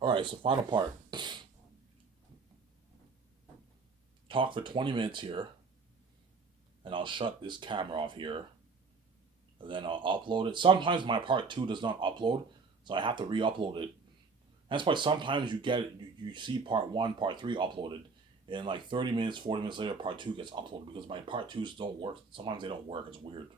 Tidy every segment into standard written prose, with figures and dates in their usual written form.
All right, so final part. Talk for 20 minutes here, and I'll shut this camera off here, and then I'll upload it. Sometimes my part two does not upload, so I have to re-upload it. That's why sometimes you see part one, part three uploaded, and like 30 minutes, 40 minutes later, part two gets uploaded because my part twos don't work. Sometimes they don't work. It's weird.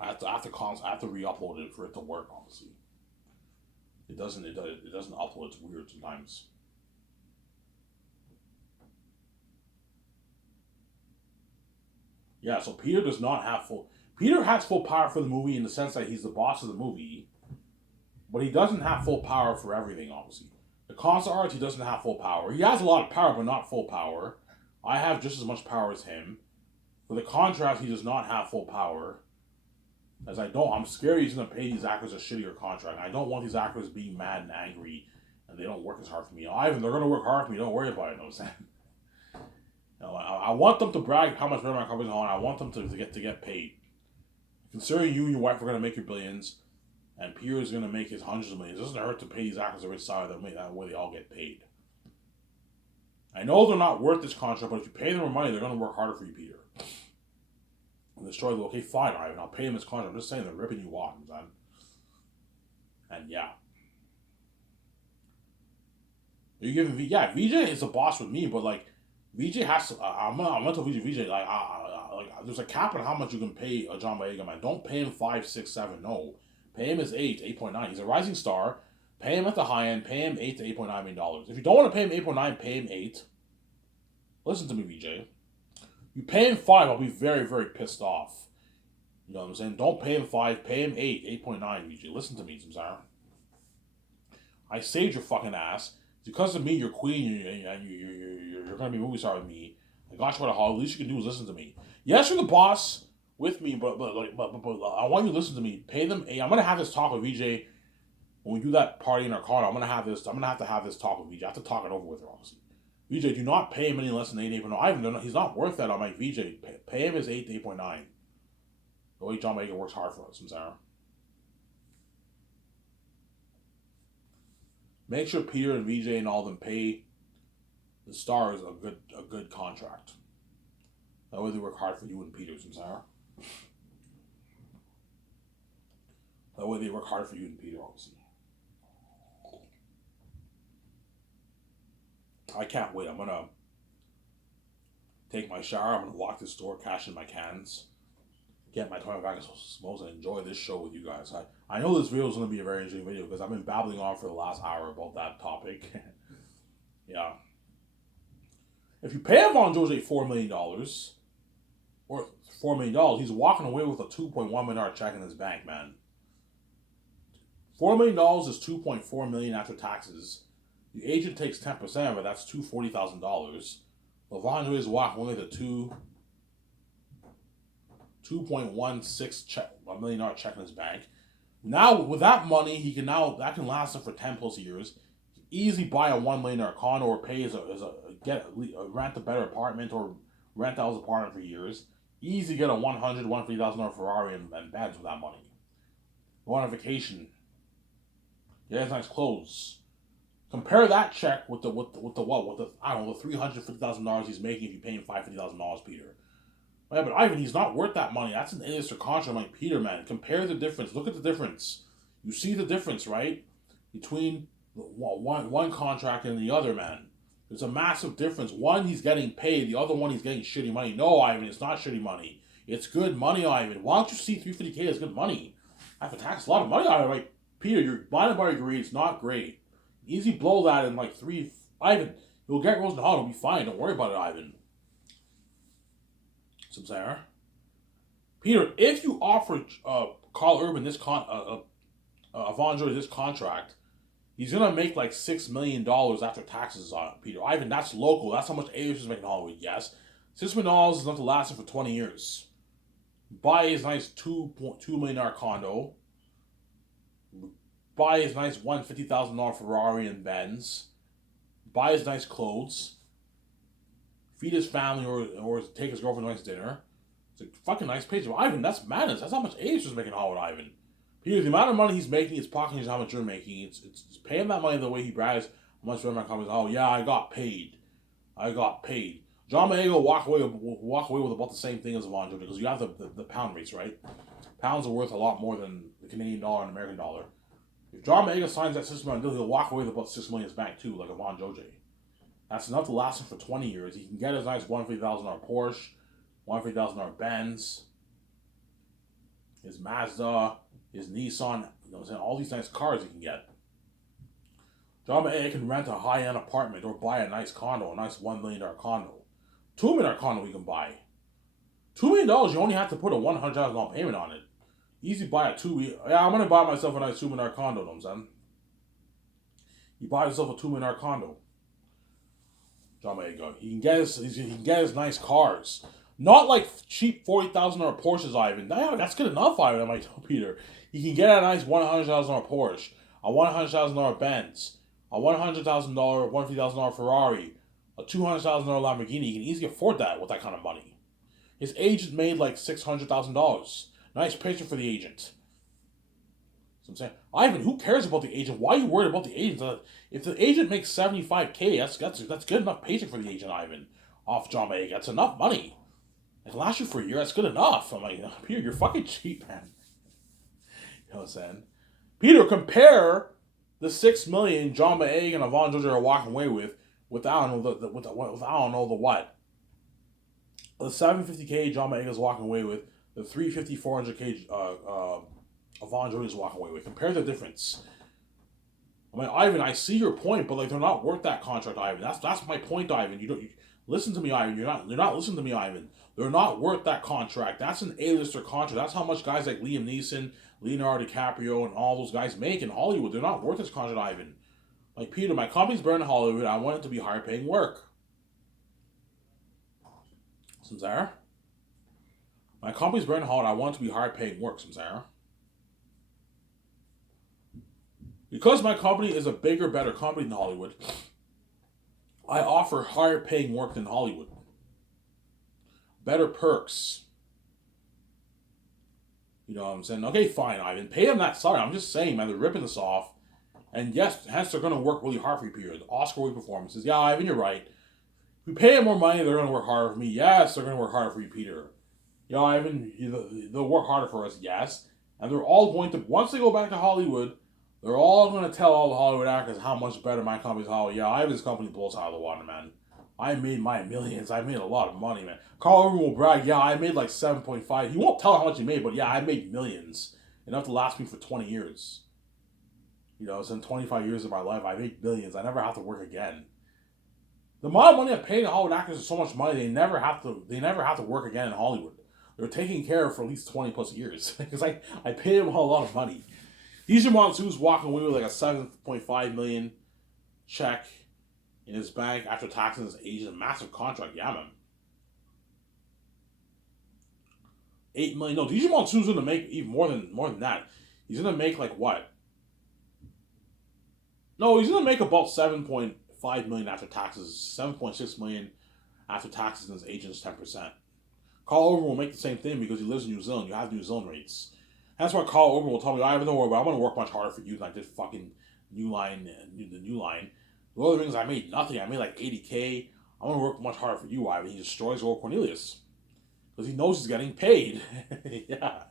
I have to re-upload it for it to work. Obviously, it doesn't upload. It's weird sometimes. Yeah, so Peter does not have full. Peter has full power for the movie in the sense that he's the boss of the movie, but he doesn't have full power for everything. Obviously, the concept art he doesn't have full power. He has a lot of power, but not full power. I have just as much power as him. For the contrast, he does not have full power. As I don't, I'm scared he's going to pay these actors a shittier contract. I don't want these actors being mad and angry, and they don't work as hard for me. Ivan, they're going to work hard for me. Don't worry about it. You know what I'm saying? I want them to brag how much better my company's on. I want them to get paid. Considering you and your wife are going to make your billions, and Pierre is going to make his hundreds of millions, it doesn't hurt to pay these actors a rich salary that way they all get paid. I know they're not worth this contract, but if you pay them more money, they're going to work harder for you, Peter. And the story, okay, fine, Ivan, I'll pay him his contract. I'm just saying they're ripping you off, man. And yeah. You giving yeah, VJ is the boss with me, but like VJ has to. I'm gonna tell VJ like there's a cap on how much you can pay a John Boyega man. Don't pay him 5, 6, 7. No, pay him his 8.9. He's a rising star. Pay him at the high end. Pay him $8 to $8.9 million. If you don't want to pay him 8.9, pay him 8. Listen to me, VJ. You pay him 5, I'll be very very pissed off. You know what I'm saying? Don't pay him 5. Pay him 8.9. VJ, listen to me, Samsara. I saved your fucking ass. Because of me, you're queen, you're gonna be a movie star with me. I got you by the hall. The least you can do is listen to me. Yes, you're the boss with me, but I want you to listen to me. Pay them. I'm gonna have this talk with VJ when we do that party in our car. I'm gonna have this. I'm gonna have to have this talk with VJ. I have to talk it over with her, obviously. VJ, do not pay him any less than 8.9. I even he's not worth that. I'm like VJ. Pay him his 8.9. The way John Baker works hard for us, I'm sorry. Make sure Peter and VJ and all of them pay the stars a good contract. That way they work hard for you and Peter, Samsara. That way they work hard for you and Peter, obviously. I can't wait. I'm gonna take my shower. I'm gonna walk to the store, cash in my cans, get my 20 bags of smokes, and enjoy this show with you guys. I know this video is gonna be a very interesting video because I've been babbling on for the last hour about that topic. Yeah. If you pay Von Jose $4 million or $4 million, he's walking away with a $2.1 million check in his bank, man. $4 million is $2.4 million after taxes. The agent takes 10% of it. That's $240,000. Von Jose is walking away with a 2.16 check, $1 million check in his bank. Now with that money, that can last him for 10 plus years. Easily buy a $1 million condo or pay rent a better apartment or rent out his apartment for years. Easy get a $150,000 Ferrari and beds with that money. Go on a vacation. Get his nice clothes. Compare that check with the I don't know the $350,000 he's making if you pay him $550,000, Peter. Yeah, but Ivan, he's not worth that money. That's an A-lister contract. I'm like, Peter, man, compare the difference. Look at the difference. You see the difference, right? Between one contract and the other, man. There's a massive difference. One, he's getting paid. The other one, he's getting shitty money. No, Ivan, it's not shitty money. It's good money, Ivan. Why don't you see $350K as good money? I have to tax a lot of money, Ivan. Like, Peter, you're buying by degree. It's not great. Easy blow that in like 3. Ivan, you'll get Rose and Hall. It'll be fine. Don't worry about it, Ivan. Samsara. Peter, if you offer Carl Urban Von Jose this contract, he's gonna make like $6 million after taxes on it, Peter. Ivan, that's local. That's how much A-listers make in Hollywood. Yes, $6 million is enough to last him for 20 years. Buy his nice $2.2 million condo. Buy his nice $150,000 Ferrari and Benz. Buy his nice clothes. Feed his family or take his girlfriend to a nice dinner. It's a fucking nice page. Ivan, that's madness. That's how much A-listers make in Hollywood, Ivan. Peter, the amount of money he's making, his pocket is how much you're making. It's pay him that money the way he brags. How much my company? Oh yeah, I got paid. I got paid. John Maega will walk away with about the same thing as Ivan Josej because you have the pound rates, right? Pounds are worth a lot more than the Canadian dollar and American dollar. If John Maega signs that $6 million deal, he'll walk away with about $6 million in his bank too, like Ivan Josej. That's enough to last him for 20 years. He can get his nice $150,000 Porsche, $150,000 Benz, his Mazda, his Nissan, you know what I'm saying? All these nice cars he can get. John Maega can rent a high-end apartment or buy a nice condo, a nice $1 million condo. $2 million condo he can buy. $2 million, you only have to put a $100,000 payment on it. Easy buy a yeah, I'm going to buy myself a nice $2 million condo, you know what I'm saying? You buy yourself a $2 million condo. John Maega. He can get his nice cars. Not like cheap $40,000 Porsches, Ivan. That's good enough, Ivan, I might tell Peter. He can get a nice $100,000 Porsche, a $100,000 Benz, a $100,000, $150,000 Ferrari, a $200,000 Lamborghini. He can easily afford that with that kind of money. His agent made like $600,000. Nice picture for the agent. So I'm saying, Ivan, who cares about the agent? Why are you worried about the agent? If the agent makes $75K, that's good enough paycheck for the agent, Ivan. Off John Maega. That's enough money. It can last you for a year. That's good enough. I'm like, Peter, you're fucking cheap, man. You know what I'm saying? Peter, compare the $6 million John Maega and Ivan Josej are walking away with I don't know the what. The $750K John Maega is walking away with, the $350, $400K Ivan Josej is walking away with. Compare the difference. I mean, Ivan, I see your point, but like they're not worth that contract, Ivan. That's my point, Ivan. You listen to me, Ivan. You're not listening to me, Ivan. They're not worth that contract. That's an A-lister contract. That's how much guys like Liam Neeson, Leonardo DiCaprio, and all those guys make in Hollywood. They're not worth this contract, Ivan. Like, Peter, my company's better in Hollywood. I want it to be higher paying work. Samsara? My company's better in Hollywood. I want it to be higher paying work, Samsara. Because my company is a bigger, better company than Hollywood, I offer higher paying work than Hollywood. Better perks. You know what I'm saying? Okay, fine, Ivan. Pay them that salary. I'm just saying, man, they're ripping this off. And yes, hence they're going to work really hard for you, Peter. The Oscar-worthy performances. Yeah, Ivan, you're right. If we pay them more money, they're going to work harder for me. Yes, they're going to work harder for you, Peter. Yeah, Ivan, they'll work harder for us, yes. And they're all going to, once they go back to Hollywood, they're all going to tell all the Hollywood actors how much better my company's Hollywood. Yeah, Ivan's company blows out of the water, man. I made my millions. I made a lot of money, man. Carl Urban will brag, yeah, I made like 7.5. He won't tell how much he made, but yeah, I made millions. Enough to last me for 20 years. You know, so in 25 years of my life, I made billions. I never have to work again. The amount of money I'm paying Hollywood actors is so much money, they never have to work again in Hollywood. They're taken care of for at least 20 plus years. Because I pay them a lot of money. DJ Monsoon's walking away with like a $7.5 million check in his bank after taxing his agent. A massive contract, yeah, man. $8 million. No, DJ Monsoon's gonna make even more than that. He's gonna make like what? No, he's gonna make about $7.5 million after taxes. $7.6 million after taxes and his agent's 10%. Carl Urban will make the same thing because he lives in New Zealand. You have New Zealand rates. That's why Carl Urban will tell me, I have no worry, but I'm gonna work much harder for you than I did fucking New Line. The other things I made nothing. I made like $80K. I'm gonna work much harder for you, Ivan. He destroys Raul Cornelius because he knows he's getting paid. Yeah,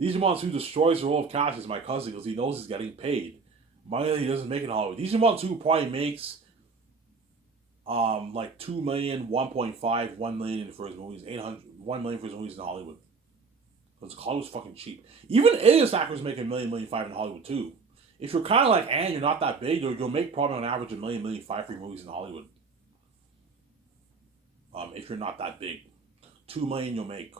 DJ Monsoon destroys the role of Cassius, my cousin, because he knows he's getting paid. Money that he doesn't make in Hollywood. DJ Monsoon probably makes like 2 million, 1.5, 1 million for his movies, 1 million for his movies in Hollywood. Because Hollywood's fucking cheap. Even A-list actors make $1 million, $1.5 million in Hollywood too. If you're kind of like, you're not that big, you'll make probably on average $1 million, $1.5 million for your movies in Hollywood. If you're not that big, $2 million you'll make.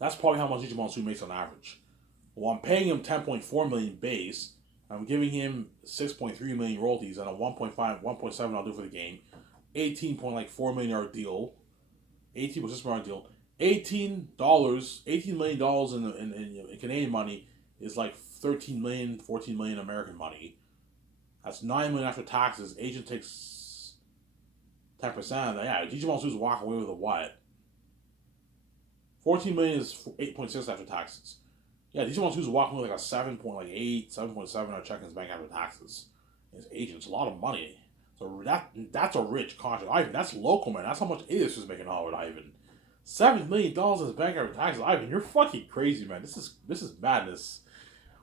That's probably how much DJ Monsoon makes on average. Well, I'm paying him $10.4 million base. I'm giving him $6.3 million royalties and a 1.7 I'll do for the game. $18.4 million deal. $18.6 million deal. $18 million in Canadian money is like 13 million, 14 million American money. That's 9 million after taxes. Agent takes 10% of that. Yeah, DJ Monsoon's walking away with a what? 14 million is 8.6 after taxes. Yeah, these ones who's walking with like a 7.8, 7.7 on checking his bank after taxes. His agent's a lot of money. So that's a rich contract. Ivan, that's local, man. That's how much Alias was making Hollywood, Ivan. $7 million in his bank after taxes. Ivan, you're fucking crazy, man. This is madness.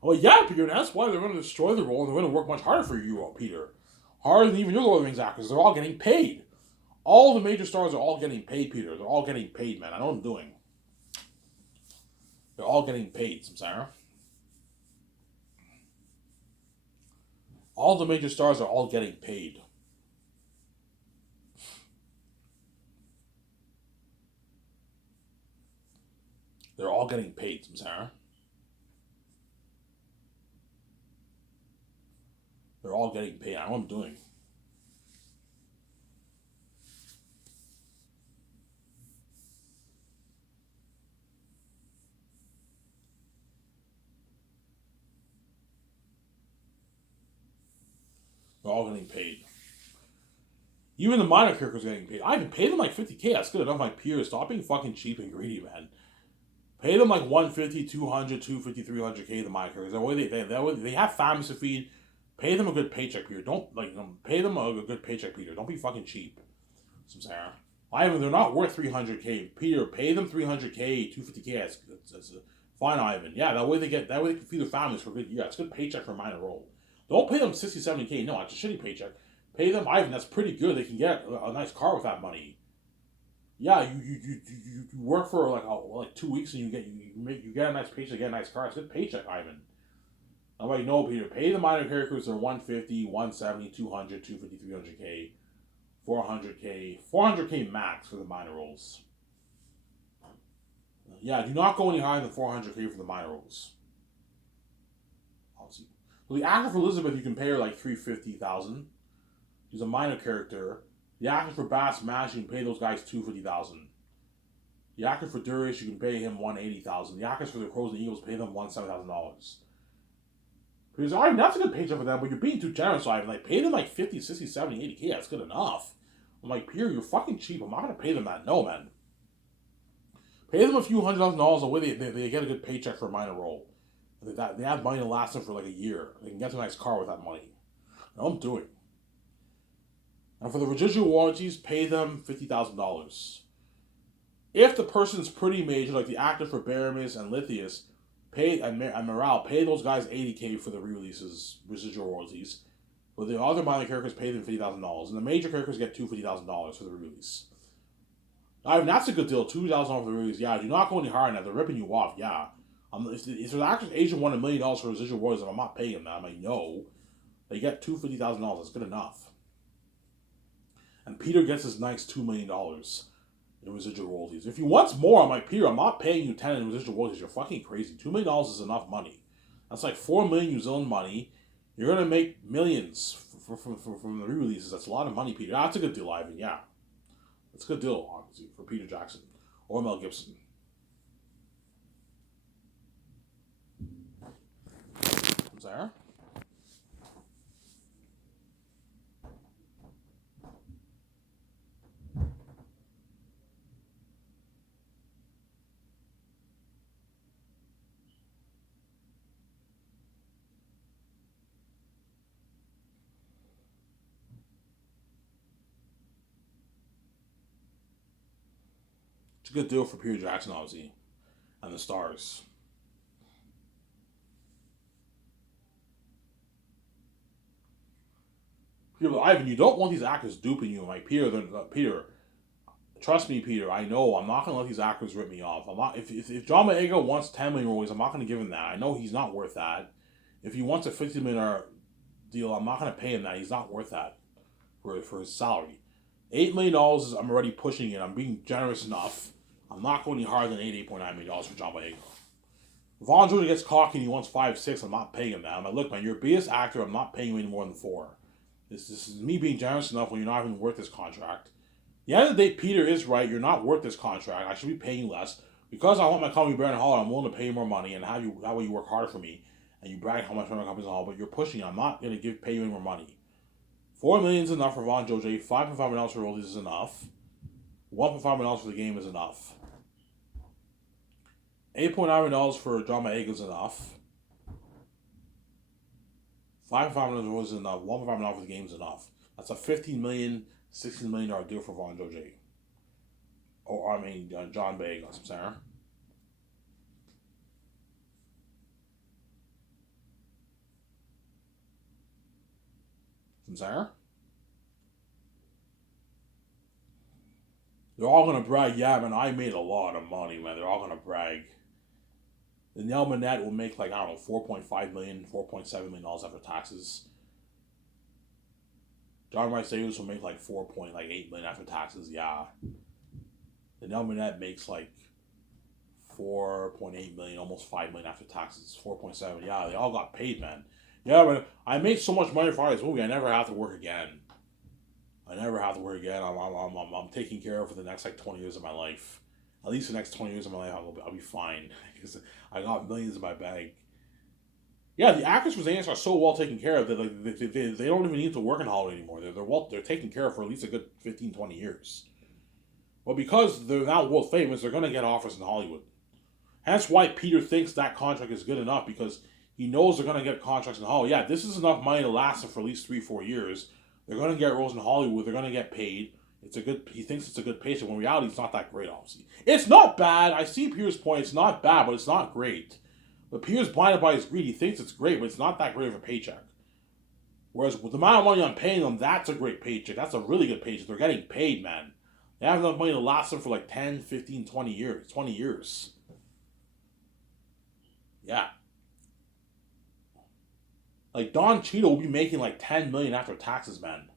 Oh yeah, Peter, that's why they're gonna destroy the role and they're gonna work much harder for you, Peter. Harder than even your Lord of the Rings actors. They're all getting paid. All the major stars are all getting paid, Peter. They're all getting paid, man. I know what I'm doing. They're all getting paid, Samsara. All the major stars are all getting paid. They're all getting paid, Samsara. They're all getting paid. I know what I'm doing. They're all getting paid. Even the minor characters are getting paid. I even pay them like 50K. That's good enough. My peers, stop being fucking cheap and greedy, man. Pay them like 150, 200, 250, 300K the minor characters. That way they have families to feed. Pay them a good paycheck, Peter. Don't pay them a good paycheck, Peter. Don't be fucking cheap. Samsara. Ivan, they're not worth 300K. Peter, pay them 300K, 250K. That's fine, Ivan. Yeah, that way they can feed their families for a good year. It's a good paycheck for a minor role. Don't pay them 60, 70K. No, it's a shitty paycheck. Pay them, Ivan. That's pretty good. They can get a nice car with that money. Yeah, you work for like 2 weeks and you get a nice paycheck, get a nice car. It's a good paycheck, Ivan. I'm like, no, Peter. Pay the minor characters their 150, 170, 200, 250, 300K. 400K, 400K max for the minor roles. Yeah, do not go any higher than 400K for the minor roles. I'll see. Well, the actor for Elizabeth, you can pay her like 350,000. She's a minor character. The actor for Bass Mash, you can pay those guys 250,000. The actor for Darius, you can pay him 180,000. The actors for the Crows and Eagles, pay them $7,000. Because alright, that's a good paycheck for them, but you're being too generous. So I like pay them like 50, 60, 70, 80K. That's good enough. I'm like, Pierre, you're fucking cheap. I'm not gonna pay them that. No, man. Pay them a few $100,000 away. They get a good paycheck for a minor role. They have money to last them for like a year. They can get a nice car with that money. No, I'm doing. And for the residual royalties, pay them $50,000. If the person's pretty major, like the actor for Baramis and Lithius, and Morale, pay those guys $80K for the re-releases, residual royalties. But the other minor characters pay them $50,000, and the major characters get $50,000 for the re-release. I mean, that's a good deal. $2,000 for the re-release. Yeah, do not go any higher than that. They're ripping you off. Yeah. If the actor's agent won $1 million for residual royalties, I'm not paying them that. I'm like, no. They get $50,000. That's good enough. And Peter gets his nice $2 million in residual royalties. If he wants more, I'm like, Peter, I'm not paying you 10 in residual royalties. You're fucking crazy. $2 million is enough money. That's like 4 million New Zealand money. You're gonna make millions from the re-releases. That's a lot of money, Peter. That's a good deal, Ivan. Yeah, that's a good deal, obviously, for Peter Jackson or Mel Gibson. I'm sorry. It's a good deal for Peter Jackson, obviously, and the stars. Peter, Ivan, you don't want these actors duping you. I'm like, Peter, trust me, Peter. I know I'm not gonna let these actors rip me off. I'm not. If John Boyega wants 10 million royalties, I'm not gonna give him that. I know he's not worth that. If he wants a $50 million deal, I'm not gonna pay him that. He's not worth that for his salary. $8 million is I'm already pushing it. I'm being generous enough. I'm not going any harder than $8.9 million for John Boyega. If Vaughn Jordan gets cocky and he wants 5, 6, I'm not paying him that. I'm like, look, man, you're a biggest actor. I'm not paying you any more than 4. This is me being generous enough when you're not even worth this contract. At the end of the day, Peter is right. You're not worth this contract. I should be paying you less. Because I want my company Baron Hall, I'm willing to pay you more money and that way you work harder for me and you brag how much my company's all, but you're pushing it. I'm not gonna pay you any more money. $4 million is enough for Von Jose. $5.5 million for royalties is enough. $1.5 million for the game is enough. $8.9 million for John Boyega is enough. $5.5 million was enough. $1.5 million for the game is enough. That's a $15 million, $16 million deal for Von Jose. Or, John Boyega, I'm sorry. I'm sorry? They're all gonna brag, yeah, man, I made a lot of money, man. They're all gonna brag. Danielle Manette will make like, I don't know, $4.5 million, $4.7 million after taxes. John Rice Davis will make like $4.8 million after taxes, yeah. Danielle Manette makes like 4.8 million, almost 5 million after taxes, 4.7. Yeah, they all got paid, man. Yeah, but I made so much money for this movie, I never have to work again. I never have to work again. I'm taken care of for the next like 20 years of my life. At least the next 20 years of my life, I'll be fine because I got millions in my bank. Yeah, the actors for Xanax are so well taken care of that like they don't even need to work in Hollywood anymore. They're taken care of for at least a good 15, 20 years. Well, because they're now world famous, they're going to get offers in Hollywood. Hence why Peter thinks that contract is good enough because he knows they're going to get contracts in Hollywood. Yeah, this is enough money to last them for at least 3-4 years. They're going to get roles in Hollywood. They're going to get paid. It's a good. He thinks it's a good paycheck. When in reality, it's not that great. Obviously, it's not bad. I see Peter's point. It's not bad, but it's not great. But Peter's blinded by his greed. He thinks it's great, but it's not that great of a paycheck. Whereas with the amount of money I'm paying them, that's a great paycheck. That's a really good paycheck. They're getting paid, man. They have enough money to last them for like 10, 15, 20 years. 20 years. Yeah. Like Don Cheadle will be making like 10 million after taxes, man.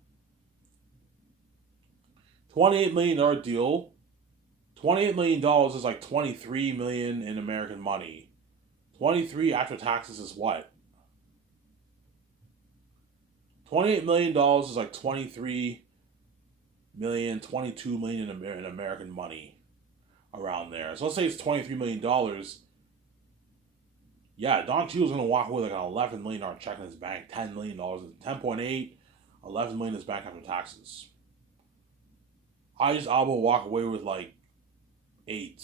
$28 million deal. $28 million is like 23 million in American money. 23 after taxes is what? $28 million is like 23 million, 22 million in American money around there. So let's say it's $23 million. Yeah, Don Cheadle's gonna walk away with like an $11 million check in his bank, $10 million, 10.8, $11 million in his bank after taxes. Idris Elba will walk away with like 8,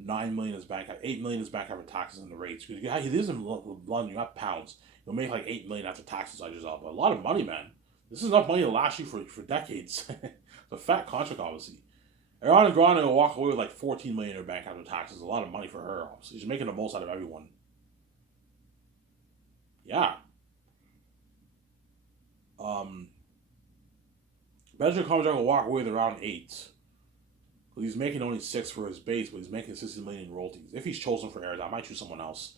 9 million in his bank, 8 million in his bank after taxes and the rates. Because he lives in London, you have pounds. You'll make like 8 million after taxes. Idris Elba, a lot of money, man. This is enough money to last you for decades. It's a fat contract, obviously. Ariana Grande will walk away with like 14 million in her bank after taxes. A lot of money for her, obviously. She's making the most out of everyone. Yeah. Benjamin Cumberbatch will walk away with around 8. He's making only 6 for his base, but he's making 60 million in royalties. If he's chosen for heirs, I might choose someone else.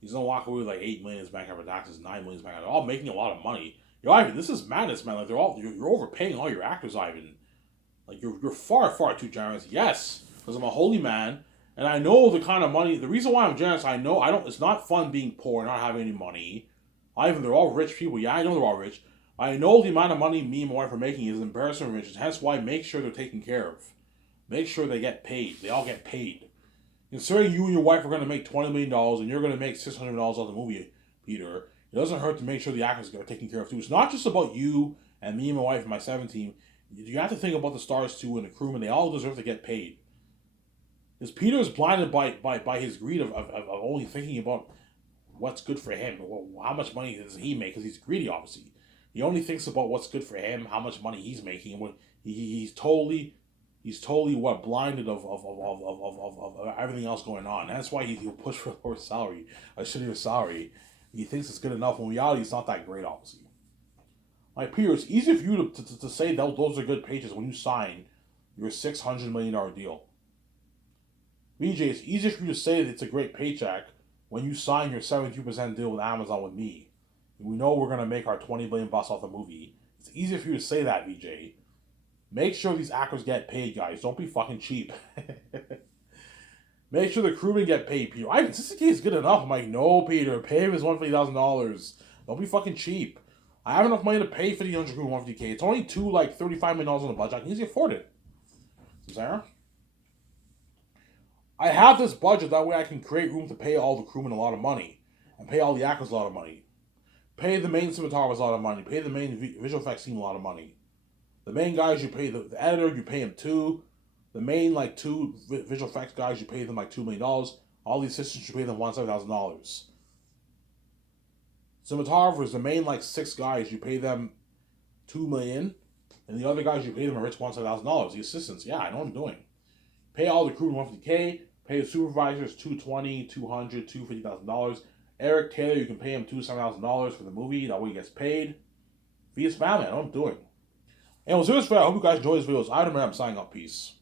He's gonna walk away with like 8 million in his bank after taxes, 9 million in his bank. They're all making a lot of money. Yo, Ivan, this is madness, man. Like you're overpaying all your actors, Ivan. Like you're far too generous. Yes, because I'm a holy man, and I know the kind of money. The reason why I'm generous, I know I don't. It's not fun being poor and not having any money. Ivan, they're all rich people. Yeah, I know they're all rich. I know the amount of money me and my wife are making is embarrassing rich. Hence why make sure they're taken care of. Make sure they get paid. They all get paid. Considering you and your wife are going to make $20 million and you're going to make $600 on the movie, Peter, it doesn't hurt to make sure the actors are taken care of too. It's not just about you and me and my wife and my 7 team. You have to think about the stars too and the crewmen. They all deserve to get paid. Because Peter is blinded by his greed of only thinking about what's good for him. How much money does he make? Because he's greedy, obviously. He only thinks about what's good for him, how much money he's making, and what he's totally blinded of everything else going on. That's why he'll push for a lower salary, a shittier salary. He thinks it's good enough. In reality, it's not that great, obviously. Like Peter, it's easy for you to say that those are good pages when you sign your $600 million deal. BJ, it's easier for you to say that it's a great paycheck when you sign your 72% deal with Amazon with me. We know we're gonna make our $20 billion bucks off the movie. It's easier for you to say that, BJ. Make sure these actors get paid, guys. Don't be fucking cheap. Make sure the crewmen get paid, Peter. Ivan, this is good enough. I'm like, no, Peter. Pay him his $150,000. Don't be fucking cheap. I have enough money to pay for the 100 crew $150K. It's only $35 million on the budget. I can easily afford it. Sarah? I have this budget. That way I can create room to pay all the crewmen a lot of money. And pay all the actors a lot of money. Pay the main cinematographers a lot of money. Pay the main visual effects team a lot of money. The main guys, you pay the editor, you pay him $2. The main, 2 visual effects guys, you pay them $2 million. All these assistants, you pay them $7,000. Cinematographers, the main like 6 guys, you pay them $2 million, and the other guys you pay them a rich $7,000. The assistants, yeah, I know what I'm doing. Pay all the crew $150K. Pay the supervisors $220, $200, $250,000. Eric Taylor, you can pay him $7,000 for the movie. That way he gets paid. Feed his family. I know what I'm doing. And with this video, I hope you guys enjoy this video. I'm signing up. Peace.